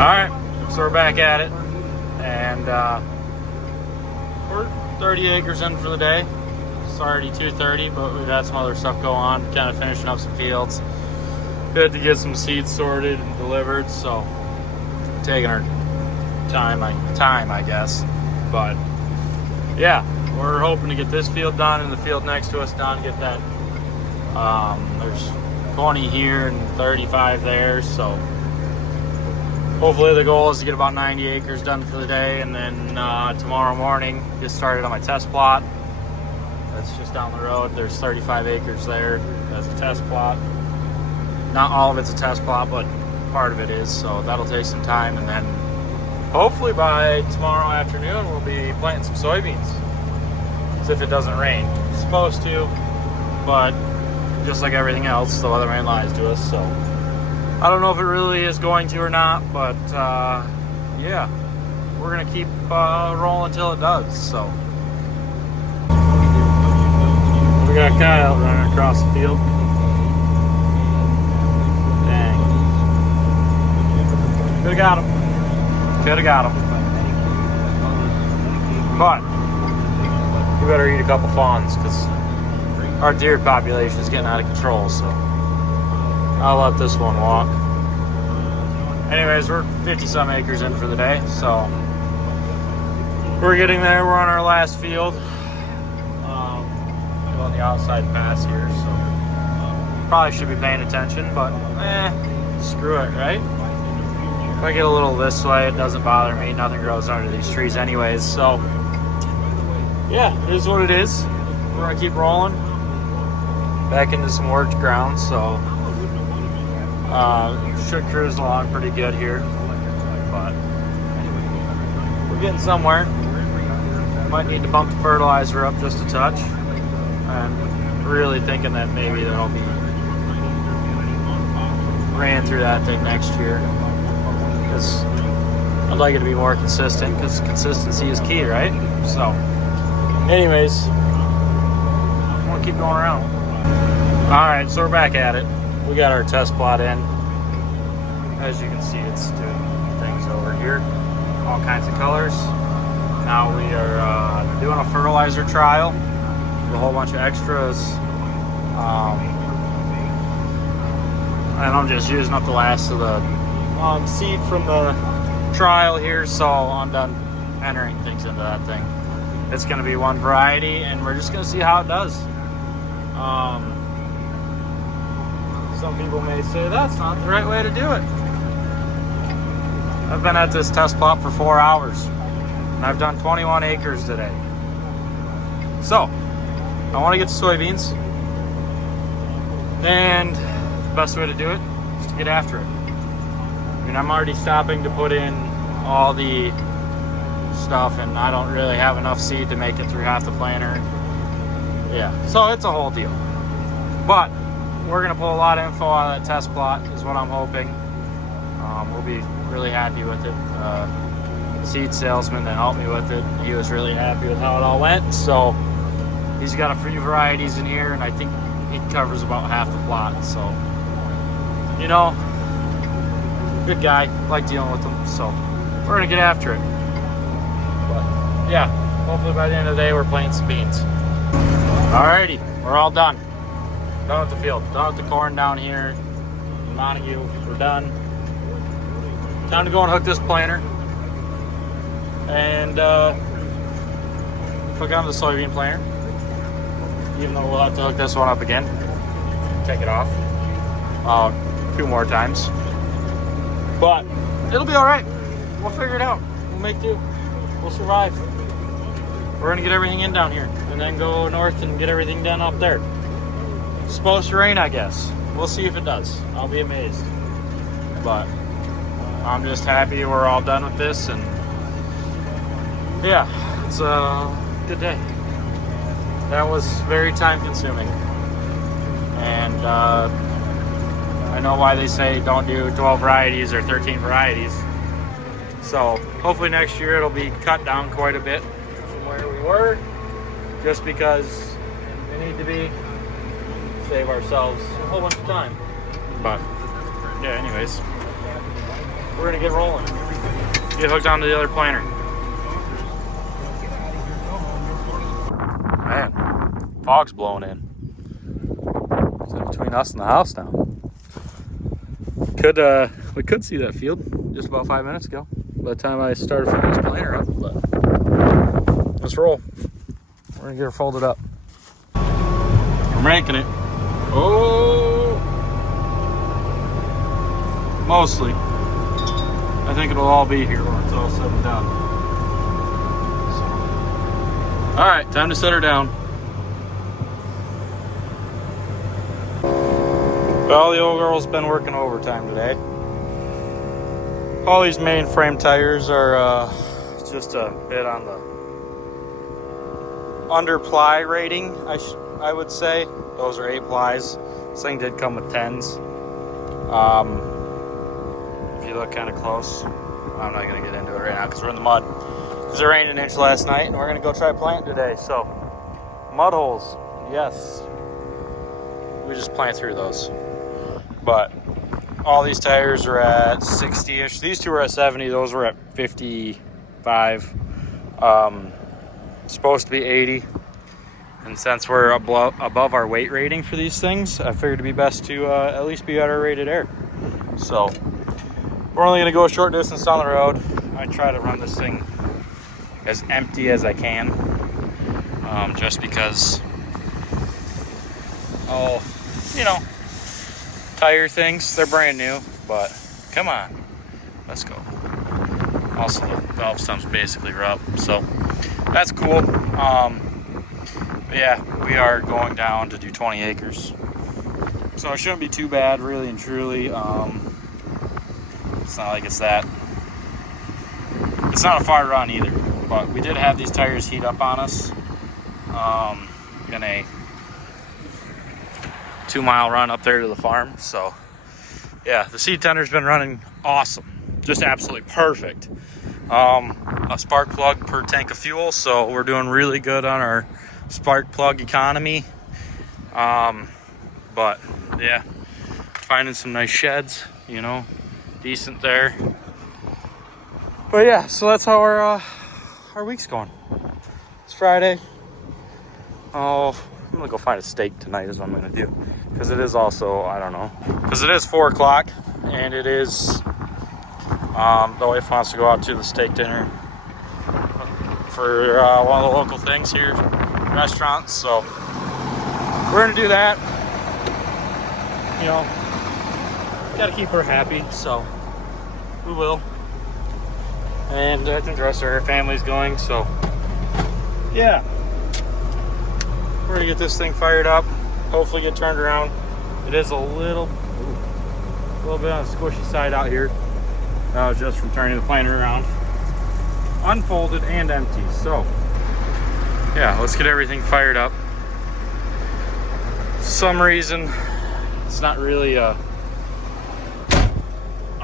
Alright, so we're back at it, and we're 30 acres in for the day. It's already 2:30, but we've had some other stuff go on, kind of finishing up some fields. Good to get some seeds sorted and delivered, so taking our time, I guess. But yeah, we're hoping to get this field done and the field next to us done, get that. There's 20 here and 35 there, so hopefully the goal is to get about 90 acres done for the day, and then tomorrow morning get started on my test plot. That's just down the road. There's 35 acres there. That's a test plot. Not all of it's a test plot, but part of it is, so that'll take some time, and then hopefully by tomorrow afternoon we'll be planting some soybeans, as if it doesn't rain. It's supposed to, but just like everything else, the weatherman lies to us, so I don't know if it really is going to or not, but yeah, we're gonna keep rolling until it does. So we got Kyle running across the field. Dang, could have got him. Could have got him. But we better eat a couple fawns because our deer population is getting out of control. So I'll let this one walk. Anyways, we're 50 some acres in for the day, so we're getting there. We're on our last field. On the outside pass here, so probably should be paying attention, but screw it, right? If I get a little this way, it doesn't bother me. Nothing grows under these trees anyways, so yeah, it is what it is. We're gonna keep rolling back into some worked ground, so should cruise along pretty good here, but we're getting somewhere. Might need to bump the fertilizer up just a touch. I'm really thinking that maybe that'll be ran through that thing next year, because I'd like it to be more consistent, because consistency is key, right? So anyways, I want to keep going around. Alright, so we're back at it. We got our test plot in. As you can see, it's doing things over here, all kinds of colors. Now we are doing a fertilizer trial, a whole bunch of extras, and I'm just using up the last of the seed from the trial here, so I'm done entering things into that thing. It's going to be one variety, and we're just going to see how it does. Some people may say that's not the right way to do it. I've been at this test plot for 4 hours, and I've done 21 acres today. So I want to get to soybeans, and the best way to do it is to get after it. I mean, I'm already stopping to put in all the stuff, and I don't really have enough seed to make it through half the planter. Yeah, so it's a whole deal. But we're going to pull a lot of info out of that test plot, is what I'm hoping. We'll be really happy with it. The seed salesman that helped me with it, he was really happy with how it all went, so he's got a few varieties in here, and I think he covers about half the plot. So, you know, good guy. Like dealing with him. So we're gonna get after it. But yeah, hopefully by the end of the day we're planting some beans. Alrighty, we're all done. Done with the field. Done with the corn down here in Montague. We're done. Time to go and hook this planter and hook onto the soybean planter. Even though we'll have to hook this one up again, take it off 2 more times, but it'll be all right. We'll figure it out. We'll make do. We'll survive. We're gonna get everything in down here, and then go north and get everything done up there. It's supposed to rain, I guess. We'll see if it does. I'll be amazed. But I'm just happy we're all done with this, and yeah, it's a good day. That was very time consuming, and I know why they say don't do 12 varieties or 13 varieties. So hopefully next year it'll be cut down quite a bit from where we were, just because we need to be, save ourselves a whole bunch of time. But yeah, anyways, we're gonna get rolling. Get hooked onto the other planer. Man, fog's blowing in. It's in between us and the house now. We could see that field just about 5 minutes ago by the time I started filling this planer up, but let's roll. We're gonna get her folded up. We're making it. Oh, mostly. I think it'll all be here when it's all said and done. So. All right, time to set her down. Well, the old girl's been working overtime today. All these mainframe tires are just a bit on the under ply rating, I would say. Those are 8 plies. This thing did come with 10s. If you look kind of close, I'm not going to get into it right now because we're in the mud. Because it rained an inch last night, and we're going to go try planting today. So, mud holes, yes. We just plant through those. But all these tires are at 60-ish. These two are at 70. Those were at 55. Supposed to be 80. And since we're above our weight rating for these things, I figured it'd be best to at least be at our rated air. So we're only gonna go a short distance down the road. I try to run this thing as empty as I can, just because, tire things, they're brand new, but come on, let's go. Also, the valve stump's basically rubbed, so that's cool. Yeah, we are going down to do 20 acres. So it shouldn't be too bad, really and truly. It's not like it's that. It's not a far run either, but we did have these tires heat up on us in a 2-mile run up there to the farm. So yeah, the seed tender's been running awesome, just absolutely perfect. A spark plug per tank of fuel, so we're doing really good on our spark plug economy. But yeah, finding some nice sheds, decent there. But yeah, so that's how our week's going. It's Friday. Oh, I'm gonna go find a steak tonight is what I'm gonna do, because it is also, I don't know, because it is 4 o'clock and it is the wife wants to go out to the steak dinner for one of the local things here, restaurants. So we're gonna do that. Gotta keep her happy, so we will. And I think the rest of her family's going, so yeah. We're gonna get this thing fired up, hopefully get turned around. It is a little bit on the squishy side out here, just from turning the planer around. Unfolded and empty, so yeah, let's get everything fired up. For some reason, it's not really I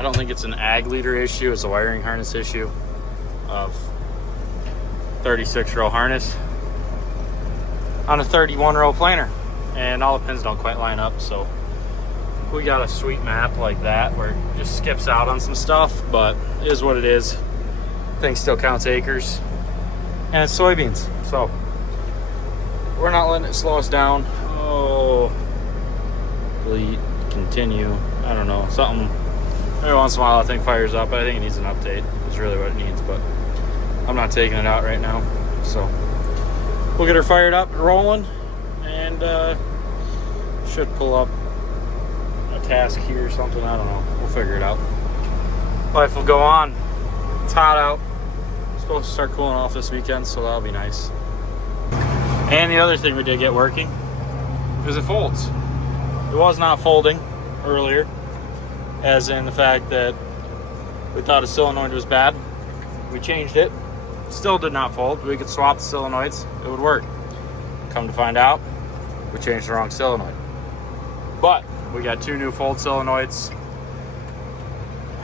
don't think it's an ag leader issue, it's a wiring harness issue of 36-row harness on a 31-row planer, and all the pins don't quite line up. So we got a sweet map like that where it just skips out on some stuff, but it is what it is. Thing still counts acres, and it's soybeans, so we're not letting it slow us down. Oh, delete, continue, I don't know, something. Every once in a while that thing fires up. I think it needs an update, is really what it needs, but I'm not taking it out right now. So we'll get her fired up and rolling, and should pull up a task here or something, I don't know, we'll figure it out. Life will go on. It's hot out. It's supposed to start cooling off this weekend, so that'll be nice. And the other thing we did get working is it folds. It was not folding earlier, as in the fact that we thought a solenoid was bad. We changed it. Still did not fold. We could swap the solenoids. It would work. Come to find out, we changed the wrong solenoid. But we got 2 new fold solenoids.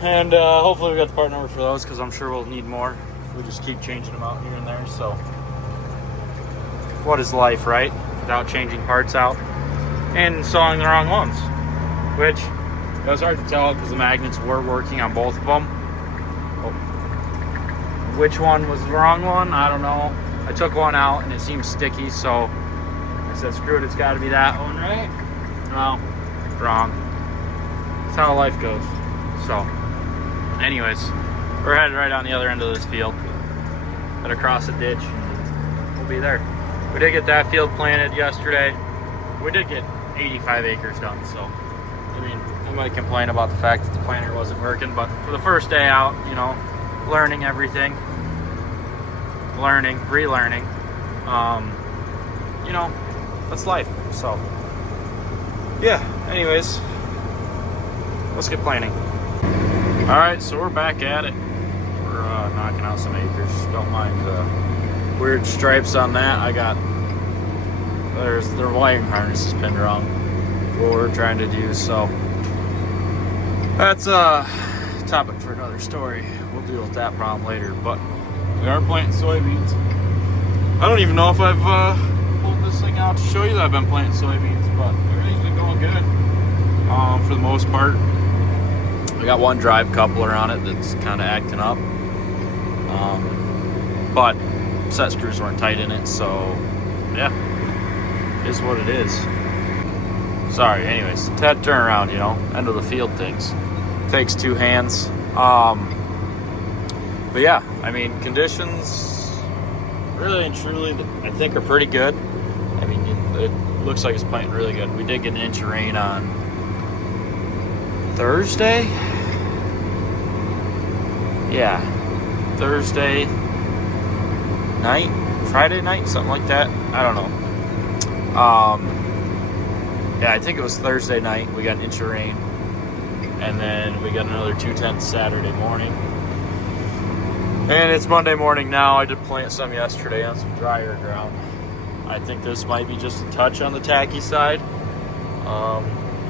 And hopefully we got the part number for those, because I'm sure we'll need more. We just keep changing them out here and there. So what is life, right? Without changing parts out and installing the wrong ones, which it was hard to tell because the magnets were working on both of them. Which one was the wrong one? I don't know. I took one out and it seemed sticky, so I said, screw it, it's got to be that one, right? Well, wrong. That's how life goes. So, anyways, we're headed right on the other end of this field. Head across the ditch, and we'll be there. We did get that field planted yesterday. We did get 85 acres done, so, I mean, I might complain about the fact that the planter wasn't working, but for the first day out, you know, learning everything, relearning, you know, that's life. So yeah, anyways, let's get planting. All right, so we're back at it. We're knocking out some acres. Don't mind the weird stripes on that. There's their wiring harness is pinned wrong, what we're trying to do, so that's a topic for another story. We'll deal with that problem later, but we are planting soybeans. I don't even know if I've pulled this thing out to show you that I've been planting soybeans, but everything's been going good for the most part. I got one drive coupler on it that's kind of acting up, but set screws weren't tight in it, so yeah, it is what it is. Sorry, anyways, that turnaround, you know, end of the field things. Takes two hands. But yeah, I mean, conditions really and truly, I think, are pretty good. I mean, it looks like it's planting really good. We did get an inch of rain on Thursday. Yeah, Thursday night, Friday night, something like that. I don't know. Yeah, I think it was Thursday night. We got an inch of rain. And then we got another 2/10 Saturday morning. And it's Monday morning now. I did plant some yesterday on some drier ground. I think this might be just a touch on the tacky side.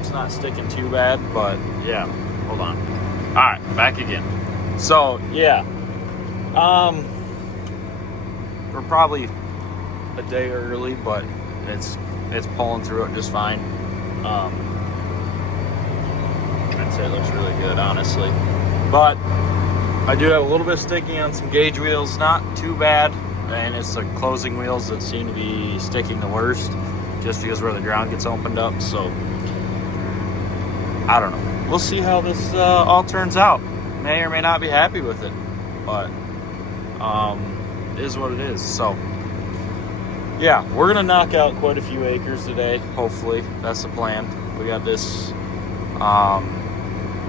It's not sticking too bad, but yeah, hold on. All right, back again. So yeah, we're probably a day early, but it's pulling through it just fine. I'd say it looks really good, honestly. But I do have a little bit of sticking on some gauge wheels, not too bad. And it's the closing wheels that seem to be sticking the worst, just because where the ground gets opened up. So I don't know. We'll see how this all turns out. May or may not be happy with it, but it is what it is. So yeah, we're gonna knock out quite a few acres today. Hopefully, that's the plan. We got this.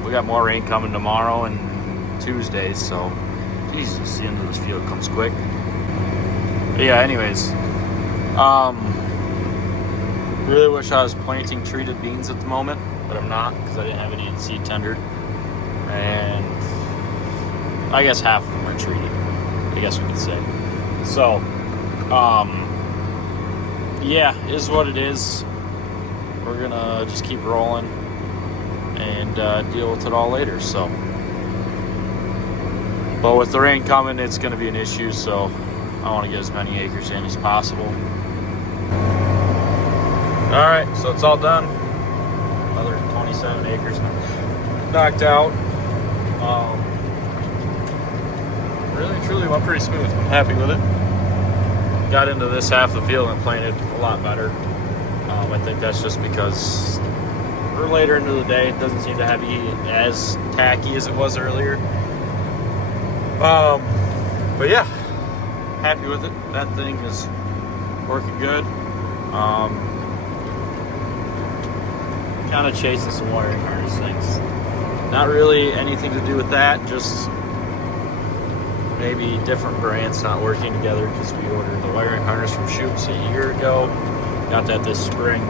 We got more rain coming tomorrow and Tuesday, so Jesus, the end of this field comes quick. But yeah, anyways, really wish I was planting treated beans at the moment, but I'm not, because I didn't have any in seed tender, and I guess half of them are treated, I guess we could say. So yeah, is what it is. We're gonna just keep rolling and deal with it all later. So, but with the rain coming, it's going to be an issue, so I want to get as many acres in as possible. All right, so it's all done. Another 27 acres knocked out. Really and truly went pretty smooth. I'm happy with it. Got into this half of the field and planted a lot better. I think that's just because we're later into the day. It doesn't seem to be as tacky as it was earlier. But yeah, happy with it. That thing is working good. Kind of chasing some wiring harness things. Not really anything to do with that, just maybe different brands not working together, because we ordered the wiring harness from Schutz a year ago. Got that this spring,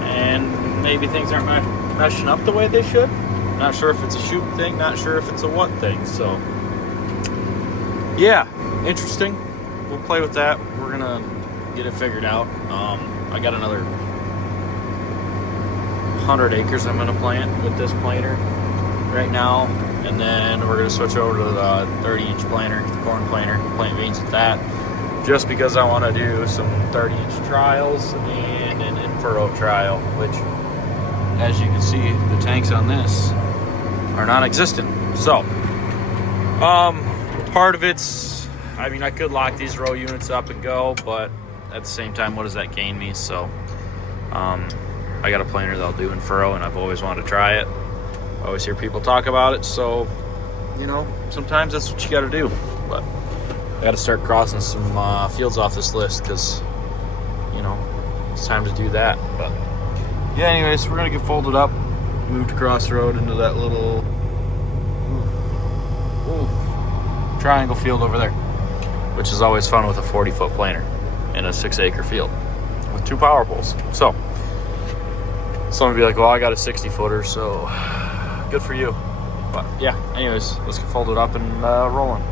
and maybe things aren't meshing up the way they should. Not sure if it's a Schutz thing, not sure if it's a what thing. So yeah, interesting. We'll play with that. We're gonna get it figured out. I got another 100 acres I'm gonna plant with this planter right now, and then we're gonna switch over to the 30-inch planter, the corn planter, plant beans with that. Just because I want to do some 30-inch trials and an in-furrow trial, which, as you can see, the tanks on this are non-existent. So, Part of it's, I mean, I could lock these row units up and go, but at the same time, what does that gain me? So, I got a planer that'll do in furrow, and I've always wanted to try it. I always hear people talk about it, so, you know, sometimes that's what you got to do. But I got to start crossing some fields off this list because, you know, it's time to do that. But yeah, anyways, we're gonna get folded up, moved across the road into that little triangle field over there, which is always fun with a 40-foot planer in a 6-acre field with 2 power poles. So someone will be like, well, I got a 60-footer, so good for you. But yeah, anyways, let's get folded up and rolling.